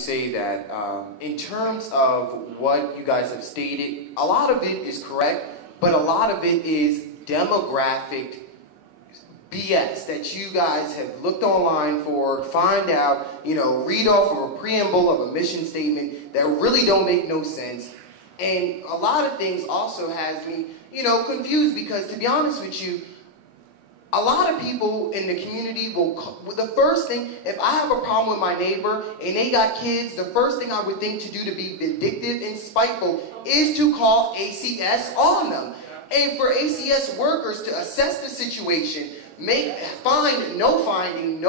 say that in terms of what you guys have stated, a lot of it is correct, but a lot of it is demographic BS that you guys have looked online for, find out, you know, read off of a preamble of a mission statement that really don't make no sense. And a lot of things also has me, you know, confused because, to be honest with you, a lot of people in the community will, the first thing, if I have a problem with my neighbor and they got kids, the first thing I would think to do to be vindictive and spiteful is to call ACS on them. And for ACS workers to assess the situation, find no finding,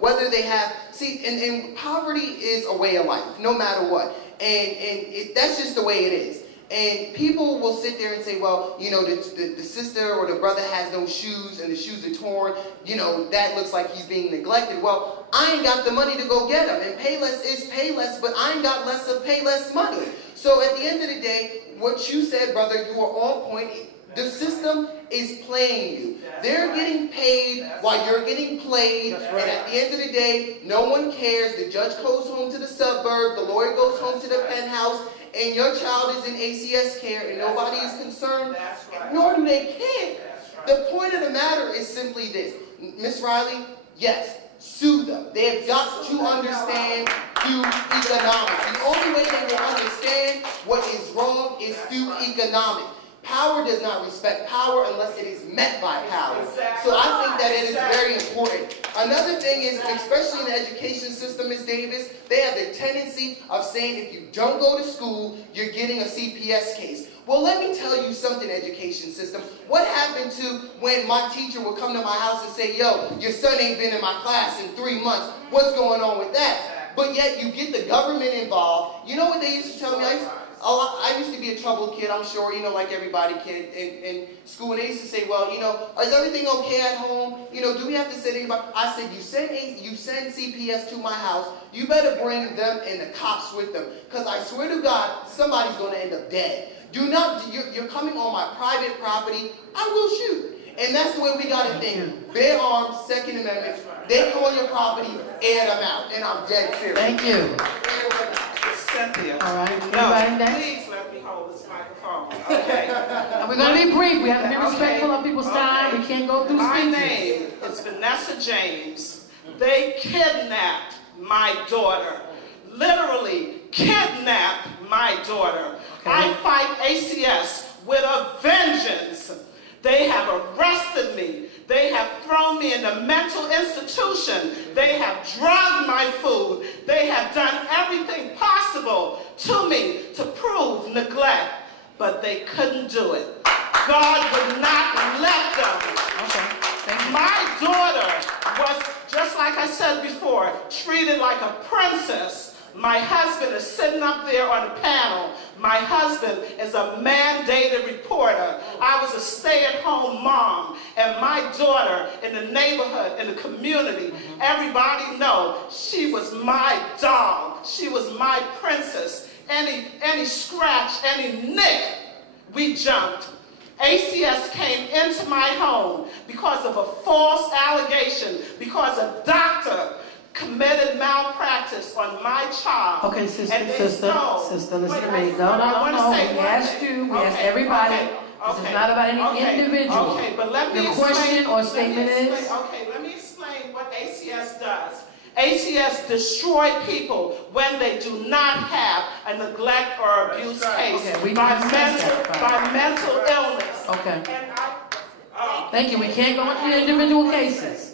whether they have, see, and poverty is a way of life, no matter what. And that's just the way it is. And people will sit there and say, well, you know, the sister or the brother has no shoes and the shoes are torn. You know, that looks like he's being neglected. Well, I ain't got the money to go get them. And pay less is pay less, but I ain't got less of pay less money. So at the end of the day, what you said, brother, you are on point. The system is playing you. They're getting paid while you're getting played. And at the end of the day, no one cares. The judge goes home to the suburb. The lawyer goes home to the penthouse. And your child is in ACS care and nobody is concerned, nor do they care. The point of the matter is simply this. Miss Riley, yes, sue them. They have got to understand through economics. The only way they will understand what is wrong is through economics. Power does not respect power unless it is met by power. So I think that it is very important. Another thing is, especially in the education system, Ms. Davis, they have the tendency of saying if you don't go to school, you're getting a CPS case. Well, let me tell you something, education system. What happened to when my teacher would come to my house and say, yo, your son ain't been in my class in 3 months. What's going on with that? But yet you get the government involved. You know what they used to tell me? I used to be a troubled kid, I'm sure, you know, like everybody kid in school. And they used to say, well, you know, is everything okay at home? You know, do we have to send anybody? I said, you send CPS to my house, you better bring them and the cops with them. Because I swear to God, somebody's going to end up dead. Do not, you're coming on my private property, I will shoot. And that's the way we got to think. Bear arms, Second Amendment, they come on your property, air them out. And I'm dead serious. Thank you. Cynthia. All right. No, please let me hold this microphone. Okay. And we're going to be brief. We have to be respectful of people's time. We can't go through speeches. My name is Vanessa James. They kidnapped my daughter. Literally kidnapped my daughter. Okay. I fight ACS with a vengeance. They have arrested me. They have thrown me in a mental institution. They have drugged my food. They have done everything possible to me to prove neglect, but they couldn't do it. God would not let them. Okay. My daughter was, just like I said before, treated like a princess. My husband is sitting up there on the panel. My husband is a mandated reporter. I was a stay-at-home mom. And my daughter in the neighborhood, in the community, everybody know she was my dog. She was my princess. Any scratch, any nick, we jumped. ACS came into my home because of a false allegation, because a doctor committed malpractice on my child. Okay, sister, listen to me. No. We asked you, we asked everybody. This is not about any individual. Okay, but let me explain. The question or statement is? Okay, let me explain what ACS does. ACS destroy people when they do not have a neglect or abuse case by mental illness. Okay. Thank you. We can't go into the individual cases.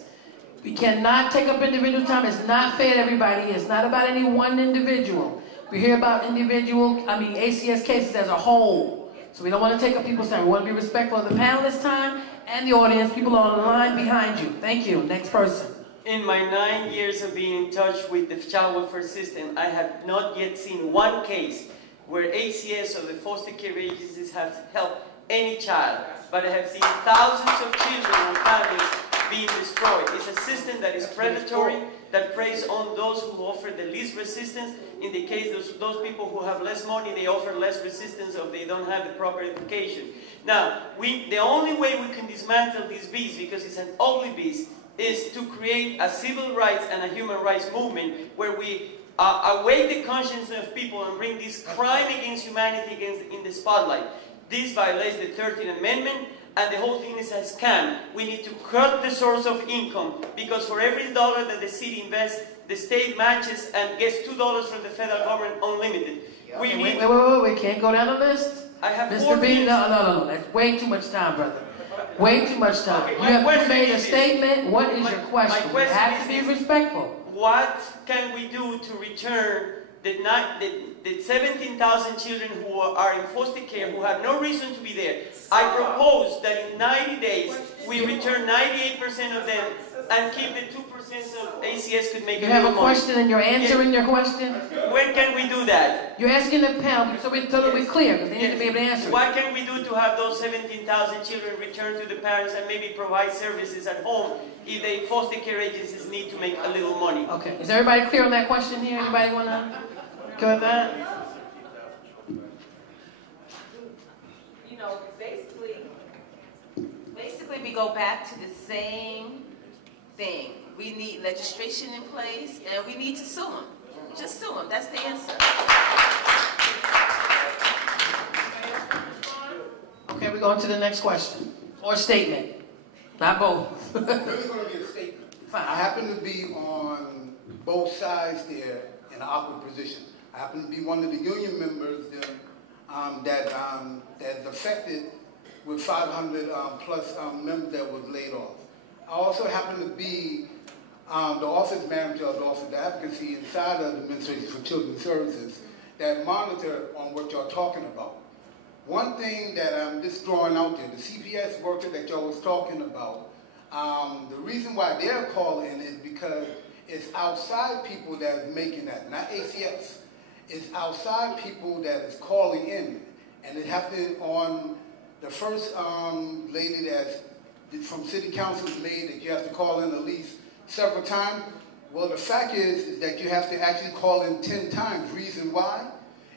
We cannot take up individual time. It's not fair to everybody. It's not about any one individual. We hear about ACS cases as a whole. So we don't want to take up people's time. We want to be respectful of the panelists' time and the audience. People are on the line behind you. Thank you. Next person. In my 9 years of being in touch with the child welfare system, I have not yet seen one case where ACS or the foster care agencies have helped any child. But I have seen thousands of children and families being destroyed. It's a system that is predatory, that preys on those who offer the least resistance. In the case of those people who have less money, they offer less resistance or they don't have the proper education. Now, the only way we can dismantle this beast, because it's an ugly beast, is to create a civil rights and a human rights movement where we awake the conscience of people and bring this crime against humanity in the spotlight. This violates the 13th Amendment, and the whole thing is a scam. We need to cut the source of income, because for every dollar that the city invests, the state matches and gets $2 from the federal government unlimited. Wait, can't go down the list. I have Mr. B, no, that's way too much time, brother. Way too much time. Okay, you have made a statement. What is your question? My question you have to be respectful. What can we do to return the 17,000 children who are in foster care, who have no reason to be there? I propose that in 90 days, we return 98% of them and keep the 2% of ACS could make. You have a question and you're answering your question? When can we do that? You're asking the panel, so we're totally clear, because they need to be able to answer. What can we do to have those 17,000 children return to the parents and maybe provide services at home if the foster care agencies need to make a little money? Okay, is everybody clear on that question here? Anybody want to go with that? You know, basically we go back to the same thing. We need legislation in place, and we need to sue them. Just sue them. That's the answer. Okay, we're going to the next question. Or statement. Not both. It's really going to be a statement. I happen to be on both sides there in an awkward position. I happen to be one of the union members that's affected with 500 plus members that was laid off. I also happen to be the office manager of the Office of Advocacy inside of the Administration for Children's Services that monitor on what y'all talking about. One thing that I'm just throwing out there, the CPS worker that y'all was talking about, the reason why they're calling is because it's outside people that is making that, not ACS. It's outside people that is calling in. And it happened on the first lady that's from City Council's made that you have to call in at least several times. Well, the fact is that you have to actually call in 10 times. Reason why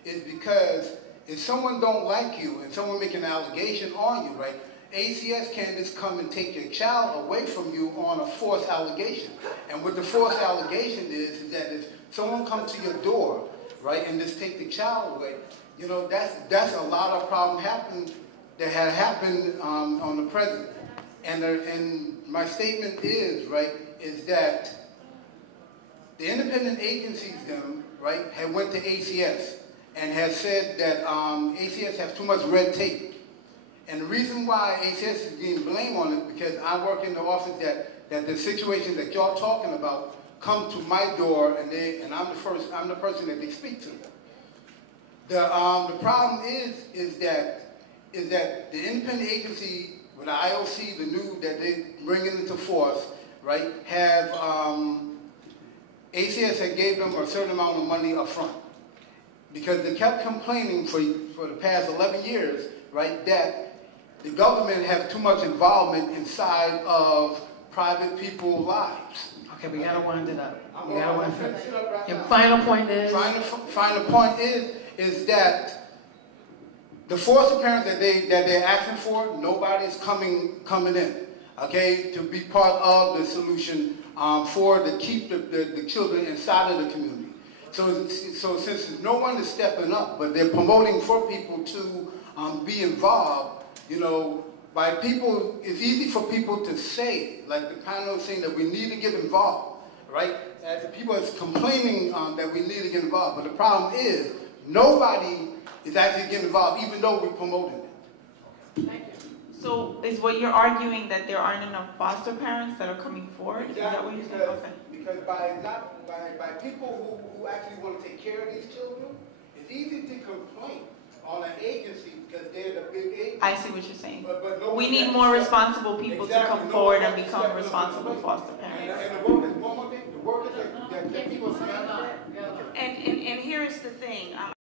is because if someone don't like you and someone make an allegation on you, right, ACS can't just come and take your child away from you on a false allegation. And what the false allegation is that if someone comes to your door, right, and just take the child away, you know, that's a lot of problem that had happened on the present. And my statement is, right, is that the independent agencies, right, have went to ACS and has said that ACS has too much red tape. And the reason why ACS is getting blamed on it, because I work in the office that the situation that y'all talking about come to my door, and I'm the person that they speak to. The problem is that the independent agency with the IOC, the new that they bringing into force, right, have ACS had gave them a certain amount of money up front because they kept complaining for the past 11 years, right, that the government has too much involvement inside of private people's lives. Okay, we gotta wind it up. We gotta wind it up. Your final point is? Final point is that the foster parents that they're asking for, nobody's coming in, okay, to be part of the solution to keep the children inside of the community. So since no one is stepping up, but they're promoting for people to be involved, you know, by people, it's easy for people to say, like the panel is saying that we need to get involved, right? As the people is complaining that we need to get involved, but the problem is nobody is actually getting involved, even though we're promoting it. Thank you. So is what you're arguing that there aren't enough foster parents that are coming forward? Exactly, is that what you're saying? Okay. Because by people who actually want to take care of these children, it's easy to complain on an agency because they're the big agency. I see what you're saying. But no we need more responsible people to come forward and become responsible foster parents. And the workers, one more thing, the workers that people say, And here is the thing.